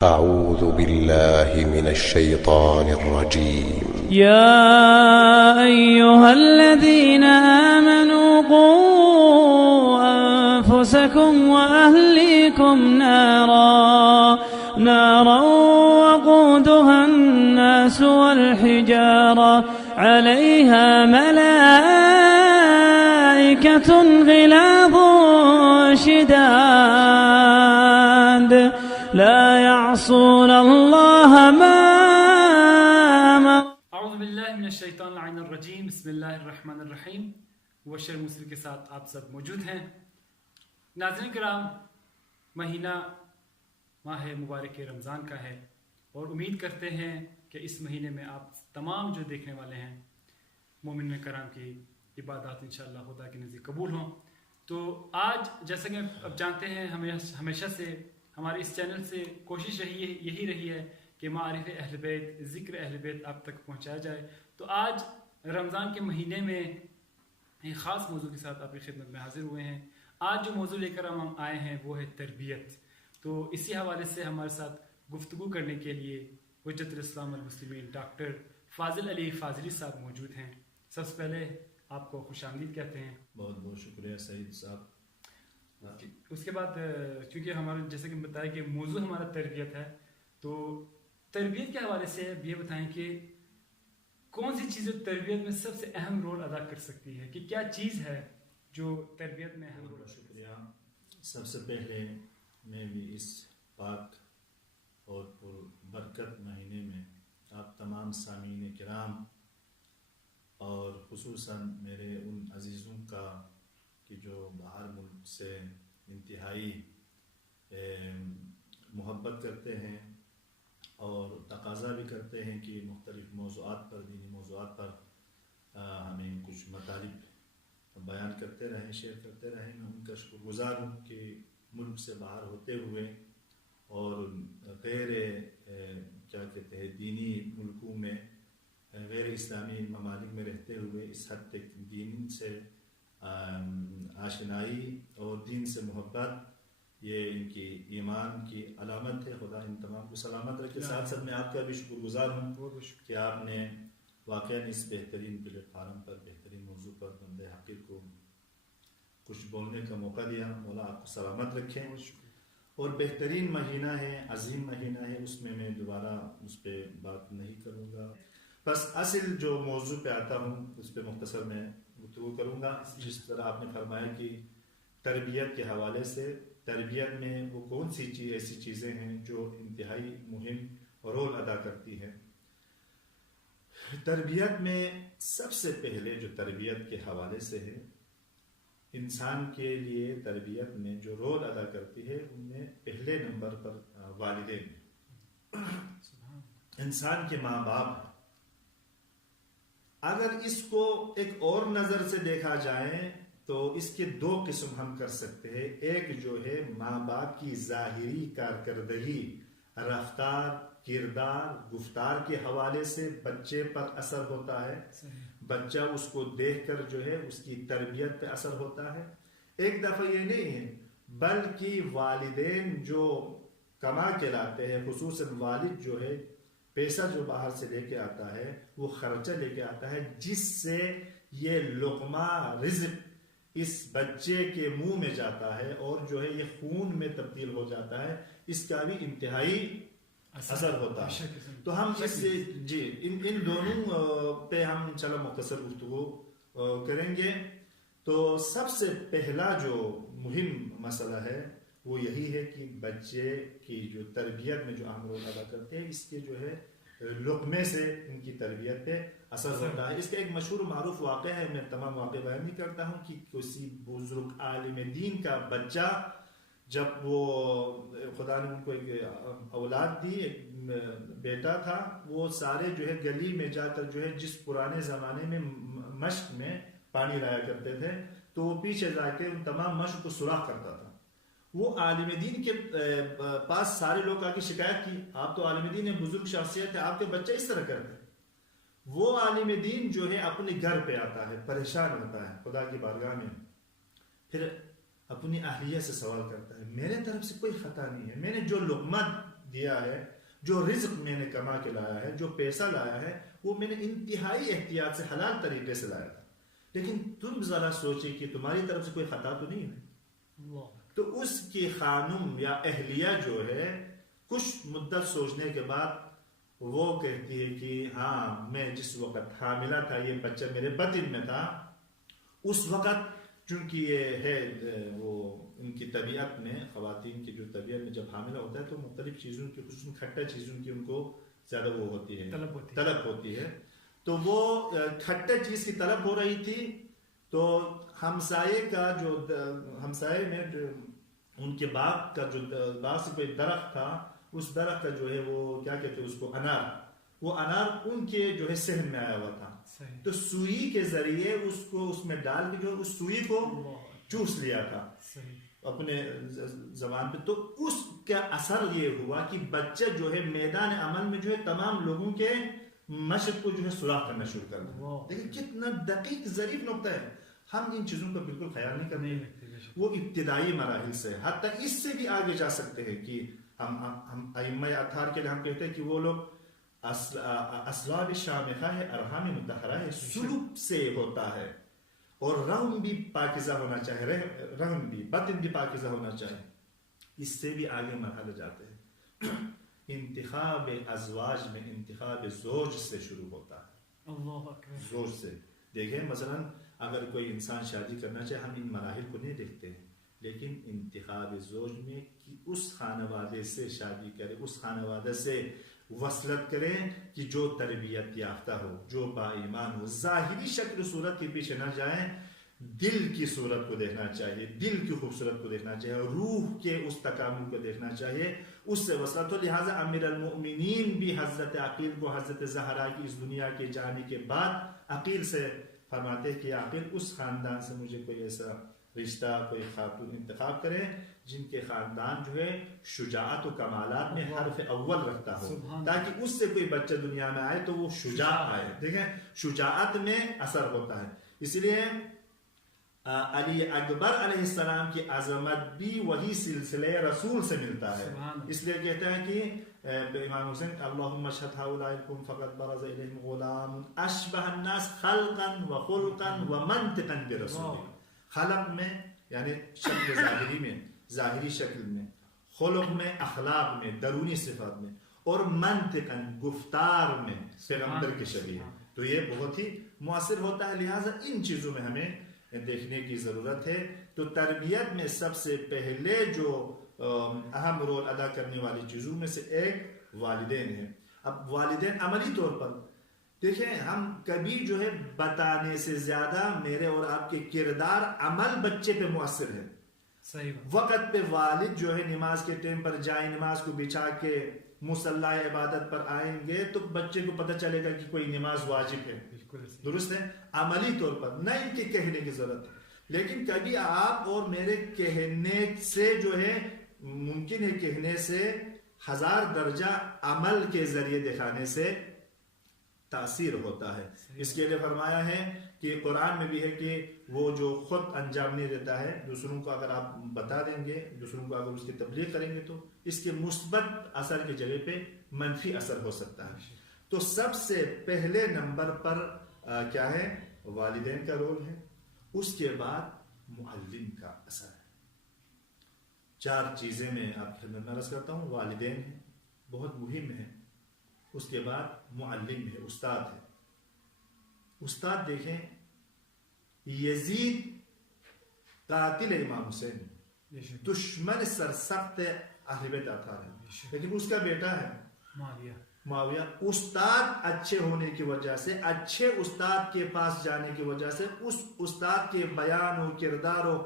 أعوذ بالله من الشيطان الرجيم. يا أيها الذين آمنوا قوا أنفسكم وأهليكم نارا وقودها الناس والحجارة عليها ملائكة غلاظ شداد لا يعصون الله ما أمر. اعوذ باللہ من الشیطان اللعین الرجیم. بسم اللہ الرحمن الرحیم. مبشر موسیقی کے ساتھ آپ سب موجود ہیں. ناظرین کرام، مہینہ ماہ مبارک رمضان کا ہے اور امید کرتے ہیں کہ اس مہینے میں آپ تمام جو دیکھنے والے ہیں مومنین کرام کی عبادات انشاءاللہ خدا کے نزدیک قبول ہوں. تو آج جیسا کہ اب جانتے ہیں ہمیشہ سے ہمارے اس چینل سے کوشش یہی رہی ہے کہ معارف اہل بیت، ذکر اہل بیت آپ تک پہنچایا جائے. تو آج رمضان کے مہینے میں ایک خاص موضوع کے ساتھ آپ کی خدمت میں حاضر ہوئے ہیں. آج جو موضوع لے کر ہم آئے ہیں وہ ہے تربیت. تو اسی حوالے سے ہمارے ساتھ گفتگو کرنے کے لیے حجت الاسلام المسلمین ڈاکٹر فاضل علی فاضلی صاحب موجود ہیں. سب سے پہلے آپ کو خوش آمدید کہتے ہیں. بہت بہت شکریہ سعید صاحب. اس کے بعد چونکہ ہمارا جیسے کہ بتایا کہ موضوع ہمارا تربیت ہے، تو تربیت کے حوالے سے یہ بتائیں کہ کون سی چیزیں تربیت میں سب سے اہم رول ادا کر سکتی ہے، کہ کیا چیز ہے جو تربیت میں اہم رول. شکریہ. سب سے پہلے میں بھی اس پاک اور پر برکت مہینے میں آپ تمام سامعین کرام اور خصوصاً میرے ان عزیزوں کا کہ جو باہر ملک سے انتہائی محبت کرتے ہیں اور تقاضا بھی کرتے ہیں کہ مختلف موضوعات پر، دینی موضوعات پر ہمیں کچھ مطالب بیان کرتے رہیں، شیئر کرتے رہیں. میں ان کا شکر گزار ہوں کہ ملک سے باہر ہوتے ہوئے اور غیر کیا کہتے ہیں دینی ملکوں میں، غیر اسلامی ممالک میں رہتے ہوئے اس حد تک دین سے آشنائی اور دین سے محبت، یہ ان کی ایمان کی علامت ہے. خدا ان تمام کو سلامت رکھے. ساتھ ساتھ میں آپ کا بھی شکر گزار ہوں کہ آپ نے واقعاً اس بہترین پلیٹ فارم پر، بہترین موضوع پر بندے حقیر کو کچھ بولنے کا موقع دیا. مولا آپ کو سلامت رکھیں. اور بہترین مہینہ ہے، عظیم مہینہ ہے، اس میں دوبارہ اس پہ بات نہیں کروں گا. بس اصل جو موضوع پہ آتا ہوں اس پہ مختصر میں گفتگو کروں گا. جس طرح آپ نے فرمایا کہ تربیت کے حوالے سے، تربیت میں وہ کون سی ایسی چیزیں ہیں جو انتہائی مہم رول ادا کرتی ہیں. تربیت میں سب سے پہلے جو تربیت کے حوالے سے ہے، انسان کے لیے تربیت میں جو رول ادا کرتی ہے ان میں پہلے نمبر پر والدین، انسان کے ماں باپ. اگر اس کو ایک اور نظر سے دیکھا جائے تو اس کے دو قسم ہم کر سکتے ہیں. ایک جو ہے ماں باپ کی ظاہری کارکردگی، رفتار، کردار، گفتار کے حوالے سے بچے پر اثر ہوتا ہے. بچہ اس کو دیکھ کر جو ہے اس کی تربیت پہ اثر ہوتا ہے. ایک دفعہ یہ نہیں ہے بلکہ والدین جو کما کے لاتے ہیں، خصوصاً والد جو ہے پیسہ جو باہر سے لے کے آتا ہے، وہ خرچہ لے کے آتا ہے جس سے یہ لقمہ رزق اس بچے کے منہ میں جاتا ہے اور جو ہے یہ خون میں تبدیل ہو جاتا ہے. اس کا بھی انتہائی اثر ہوتا ہے. تو ہم اس سے ان دونوں پہ ہم چلو مختصر گفتگو کریں گے. تو سب سے پہلا جو مہم مسئلہ ہے وہ یہی ہے کہ بچے کی جو تربیت میں جو اہم رول ادا کرتے ہیں، اس کے جو ہے لقمے سے ان کی تربیت پہ اثر ہوتا ہے. اس کا ایک مشہور معروف واقعہ ہے، میں تمام واقع بیان نہیں کرتا ہوں، کہ کسی بزرگ عالم دین کا بچہ جب وہ خدا نے ان کو ایک اولاد دی، ایک بیٹا تھا، وہ سارے جو ہے گلی میں جا کر جو ہے جس پرانے زمانے میں مشق میں پانی لایا کرتے تھے تو وہ پیچھے جا کے ان تمام مشق کو سوراخ کرتا تھا. وہ عالم دین کے پاس سارے لوگ آ کے شکایت کی، آپ تو عالم دین ہے، بزرگ شخصیت ہے، آپ کے بچہ اس طرح کرتے. وہ عالم دین جو ہے اپنے گھر پہ آتا ہے، پریشان ہوتا ہے خدا کی بارگاہ میں، پھر اپنی اہلیہ سے سوال کرتا ہے، میرے طرف سے کوئی خطا نہیں ہے، میں نے جو لقمہ دیا ہے، جو رزق میں نے کما کے لایا ہے، جو پیسہ لایا ہے، وہ میں نے انتہائی احتیاط سے حلال طریقے سے لایا تھا، لیکن تم ذرا سوچے کہ تمہاری طرف سے کوئی خطا تو نہیں ہے؟ تو اس کی خانم یا اہلیہ جو ہے کچھ مدت سوچنے کے بعد وہ کہتی ہے کہ ہاں میں جس وقت حاملہ تھا، یہ بچہ میرے بطن میں تھا، اس وقت چونکہ یہ ہے وہ ان کی طبیعت میں، خواتین کی جو طبیعت میں جب حاملہ ہوتا ہے تو مختلف چیزوں کی، خصوصاً کھٹا چیزوں کی ان کو زیادہ وہ ہوتی ہے، طلب ہوتی ہے، تو وہ کھٹا چیز کی طلب ہو رہی تھی، تو ہمسائے کا جو ہمسائے میں جو ان کے باغ کا جو باغ سے کوئی درخت تھا، اس درخت کا جو ہے وہ کیا کہتے ہیں اس کو، انار، وہ انار ان کے جو ہے صحن میں آیا ہوا تھا، تو سوئی کے ذریعے اس کو اس میں ڈال کے جو اس سوئی کو چوس لیا تھا اپنے زبان پہ، تو اس کا اثر یہ ہوا کہ بچہ جو ہے میدان عمل میں جو ہے تمام لوگوں کے مشق کو جو ہے سوراخ کرنا شروع کر دیا۔ دیکھیں کتنا دقیق ظریف نقطہ ہے، ہم ان چیزوں کا بالکل خیال نہیں کرتے، وہ ابتدائی مراحل سے، حتیٰ اس سے بھی آگے جا سکتے ہیں کہ ہم ائمہ اطہار کے لیے ہم کہتے ہیں کہ وہ لوگ اسباب شامخہ ہے، ارحام مطہرہ ہے، سلوک سے ہوتا ہے، اور رحم بھی پاکیزہ ہونا چاہے، رحم بھی، بطن بھی پاکیزہ ہونا چاہے، اس سے بھی آگے مرحلہ جاتے ہیں۔ انتخاب ازواج میں انتخاب زوج سے شروع ہوتا ہے، اللہ اکبر، زوج سے۔ دیکھیں مثلا اگر کوئی انسان شادی کرنا چاہے، ہم ان مراحل کو نہیں دیکھتے ہیں، لیکن انتخاب زوج میں کہ اس خانوادے سے شادی کرے، اس خانوادے سے وصلت کریں کہ جو تربیت یافتہ ہو، جو با ایمان ہو، ظاہری شکل صورت کے پیچھے نہ جائیں، دل کی صورت کو دیکھنا چاہیے، دل کی خوبصورت کو دیکھنا چاہیے، روح کے اس تکامل کو دیکھنا چاہیے، اس سے وصلت ہو۔ لہٰذا امیر المؤمنین بھی حضرت عقیل کو حضرت زہرا کی اس دنیا کے جانے کے بعد عقیل سے فرماتے کہ عقیل اس خاندان سے مجھے کوئی ایسا رشتہ، کوئی خاتون انتخاب کریں جن کے خاندان جو ہے شجاعت و کمالات میں حرف اول رکھتا ہو، تاکہ اس سے کوئی بچہ دنیا میں آئے تو وہ شجاع آئے۔ دیکھیں شجاعت میں اثر ہوتا ہے، اس لیے علی اکبر علیہ السلام کی عظمت بھی وہی سلسلہ رسول سے ملتا ہے، اس لیے کہتے ہیں کہ امام حسین اللہم اشہد ہؤلاء القوم فقد برز الیہم غلام اشبہ الناس خلقا وخلقا ومنطقا برسول، خلق میں یعنی شکل ظاہری میں، ظاہری شکل میں، خلق میں، اخلاق میں، درونی صفات میں، اور منطقاً گفتار میں پیغمبر کے شبیہ، تو یہ بہت ہی مؤثر ہوتا ہے۔ لہٰذا ان چیزوں میں ہمیں دیکھنے کی ضرورت ہے۔ تو تربیت میں سب سے پہلے جو اہم رول ادا کرنے والی چیزوں میں سے ایک والدین ہیں۔ اب والدین عملی طور پر دیکھیں، ہم کبھی جو ہے بتانے سے زیادہ میرے اور آپ کے کردار عمل بچے پہ مؤثر ہے۔ صحیح وقت پہ والد جو ہے نماز کے ٹائم پر جائیں، نماز کو بچھا کے مصلی عبادت پر آئیں گے تو بچے کو پتہ چلے گا کہ کوئی نماز واجب ہے، بالکل درست ہے، عملی طور پر، نہ ان کے کہنے کی ضرورت ہے۔ لیکن کبھی آپ اور میرے کہنے سے جو ہے ممکن ہے کہنے سے 1000 درجہ عمل کے ذریعے دکھانے سے تاثیر ہوتا ہے۔ اس کے لیے فرمایا ہے کہ قرآن میں بھی ہے کہ وہ جو خود انجام نہیں دیتا ہے، دوسروں کو اگر آپ بتا دیں گے، دوسروں کو اگر اس کی تبلیغ کریں گے تو اس کے مثبت اثر کی جگہ پہ منفی اثر ہو سکتا ہے۔ تو سب سے پہلے نمبر پر کیا ہے؟ والدین کا رول ہے، اس کے بعد معلم کا اثر ہے۔ 4 چیزیں میں آپ کی خدمت میں عرض کرتا ہوں۔ والدین ہیں، بہت مہم ہے، اس کے بعد معلم ہے، استاد ہے۔ استاد دیکھیں، یزید قاتل امام حسین، دشمن سرسخت اہل بیت اطہار ہے، لیکن اس کا بیٹا ہے معاویہ۔ استاد اچھے ہونے کی وجہ سے، اچھے استاد کے پاس جانے کی وجہ سے، اس استاد کے بیان و کردار و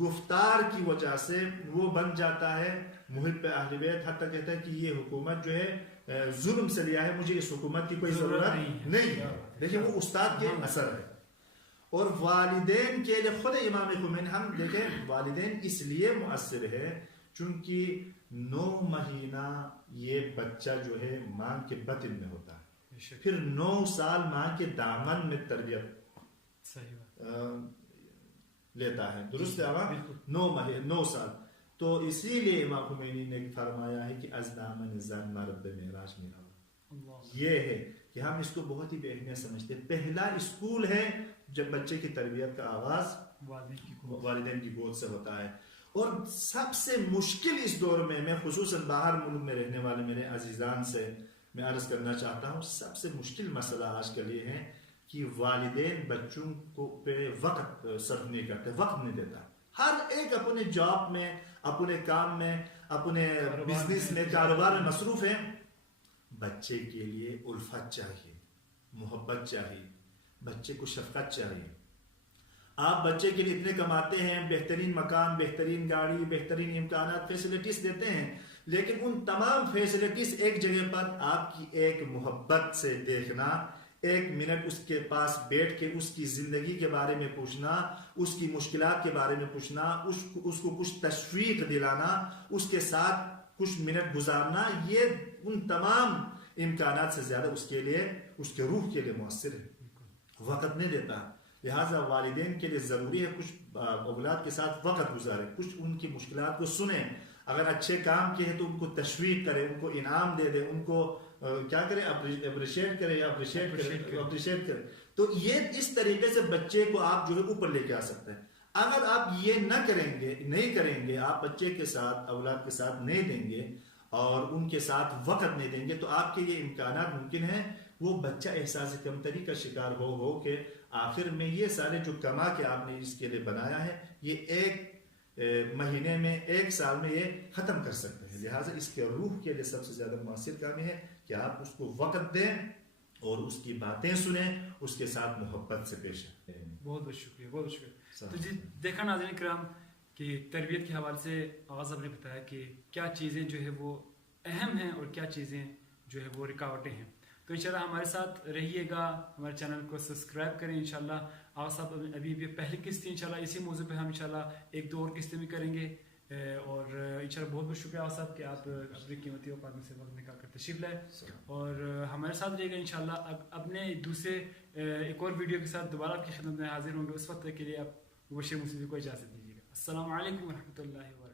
گفتار کی وجہ سے وہ بن جاتا ہے محب اہل بیت، حتیٰ کہتا ہے کہ یہ حکومت جو ہے ظلم سے لیا ہے، مجھے اس حکومت کی کوئی ضرورت نہیں ہے، لیکن وہ استاد کے اثر ہے۔ اور والدین کے لیے خود امام خمینی، ہم دیکھیں والدین اس لیے مؤثر ہے چونکہ 9 مہینہ یہ بچہ جو ہے ماں کے بطن میں ہوتا ہے، پھر 9 سال ماں کے دامن میں تربیت لیتا ہے، درست ہے؟ 9 سال۔ تو اسی لیے امام خمینی نے فرمایا ہے کہ از دامن زن مرد به معراج میرا. یہ ہے کہ ہم اس کو بہت ہی بے اہمیت سمجھتے ہیں. پہلا اسکول ہے جب بچے کی تربیت کا آغاز والدین کی گود سے ہوتا ہے. اور سب سے مشکل اس دور میں خصوصاً باہر ملک میں رہنے والے میرے عزیزان سے میں عرض کرنا چاہتا ہوں, سب سے مشکل مسئلہ آج کل یہ ہے کہ والدین بچوں کو پہ وقت صرف نہیں کرتے, وقت نہیں دیتا. ہر ایک اپنے جاب میں, اپنے کام میں, اپنے بزنس میں, کاروبار میں مصروف ہے. بچے کے لیے الفت چاہیے, محبت چاہیے, بچے کو شفقت چاہیے. آپ بچے کے لیے اتنے کماتے ہیں, بہترین مکان, بہترین گاڑی, بہترین امکانات, فیسلٹیز دیتے ہیں, لیکن ان تمام فیسلٹیز ایک جگہ پر آپ کی ایک محبت سے دیکھنا, ایک منٹ اس کے پاس بیٹھ کے اس کی زندگی کے بارے میں پوچھنا, اس کی مشکلات کے بارے میں پوچھنا, اس کو کچھ تشویق دلانا, اس کے ساتھ کچھ منٹ گزارنا, یہ ان تمام امکانات سے زیادہ اس کے لیے, اس کے روح کے لیے مؤثر ہے. وقت نہیں دیتا. لہٰذا والدین کے لیے ضروری ہے کچھ اولاد کے ساتھ وقت گزارے, کچھ ان کی مشکلات کو سنیں. اگر اچھے کام کیے ہیں تو ان کو تشویق کرے, ان کو انعام دے دے, ان کو کیا کرے, اپریشیٹ کرے. تو یہ اس طریقے سے بچے کو آپ جو ہے اوپر لے کے آ سکتے ہیں. اگر آپ یہ نہیں کریں گے, آپ بچے کے ساتھ, اولاد کے ساتھ نہیں دیں گے اور ان کے ساتھ وقت نہیں دیں گے, تو آپ کے یہ امکانات ممکن ہیں وہ بچہ احساس کمتری کا شکار ہو کے آخر میں یہ سارے جو کما کے آپ نے اس کے لیے بنایا ہے, یہ ایک مہینے میں, ایک سال میں یہ ختم کر سکتے ہیں. لہٰذا اس کے روح کے لیے سب سے زیادہ مؤثر کام یہ ہے کہ آپ اس کو وقت دیں اور اس کی باتیں سنیں, اس کے ساتھ محبت سے پیش آئیں. بہت بہت شکریہ, بہت بہت شکریہ. تو جی دیکھا ناظرین کرام کہ تربیت کے حوالے سے آغاز نے بتایا کہ کیا چیزیں جو ہے وہ اہم ہیں اور کیا چیزیں جو ہے وہ رکاوٹیں ہیں. تو انشاءاللہ ہمارے ساتھ رہیے گا, ہمارے چینل کو سبسکرائب کریں. انشاءاللہ آپ صاحب ابھی پہلی قسط انشاءاللہ اسی موضوع پہ ہم انشاءاللہ ایک دو اور قسطیں بھی کریں گے. اور انشاءاللہ بہت بہت شکریہ آپ صاحب کہ آپ اپنی قیمتی اوقات میں سے وقت نکال کر تشریف لائے اور ہمارے ساتھ رہیے گا. انشاءاللہ اپنے دوسرے ایک اور ویڈیو کے ساتھ دوبارہ آپ کی خدمت میں حاضر ہوں گے. اس وقت کے لیے آپ مبشر موسیقی کو اجازت دیجیے گا. السلام علیکم ورحمۃ اللہ وبرکاتہ.